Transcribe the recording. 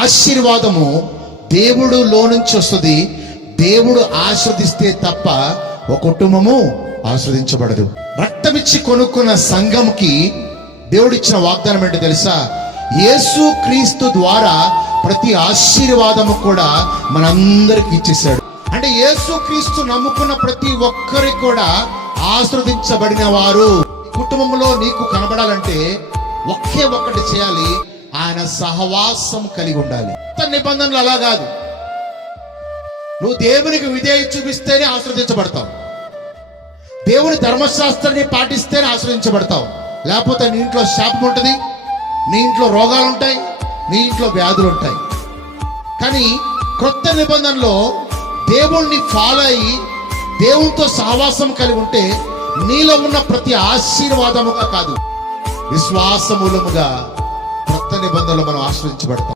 ఆశీర్వాదము దేవుడులో నుంచి వస్తుంది. దేవుడు ఆస్వాదిస్తే తప్ప ఒక కుటుంబము ఆస్వాదించబడదు. రక్తమిచ్చి కొనుక్కున్న సంఘంకి దేవుడిచ్చిన వాగ్దానం ఏంటో తెలుసా? యేసు క్రీస్తు ద్వారా ప్రతి ఆశీర్వాదము కూడా మనందరికి ఇచ్చేశాడు. అంటే యేసు క్రీస్తు నమ్ముకున్న ప్రతి ఒక్కరికి కూడా ఆస్వాదించబడిన వారు. కుటుంబంలో నీకు కనబడాలంటే ఒకే ఒక్కటి చేయాలి, ఆయన సహవాసం కలిగి ఉండాలి. నిబంధనలు అలా కాదు. నువ్వు దేవునికి విధేయత చూపిస్తేనే ఆస్వాదించబడతావు, దేవుని ధర్మశాస్త్రాన్ని పాటిస్తేనే ఆశ్రయించబడతావు. లేకపోతే నీ ఇంట్లో శాపం ఉంటుంది, నీ ఇంట్లో రోగాలు ఉంటాయి, నీ ఇంట్లో వ్యాధులు ఉంటాయి. కానీ క్రొత్త నిబంధనలో దేవుణ్ణి ఫాలో అయ్యి దేవునితో సహవాసం కలిగి ఉంటే నీలో ఉన్న ప్రతి ఆశీర్వాదముగా కాదు, విశ్వాసమూలముగా క్రొత్త నిబంధనలో మనం ఆశ్రయించబడతాం.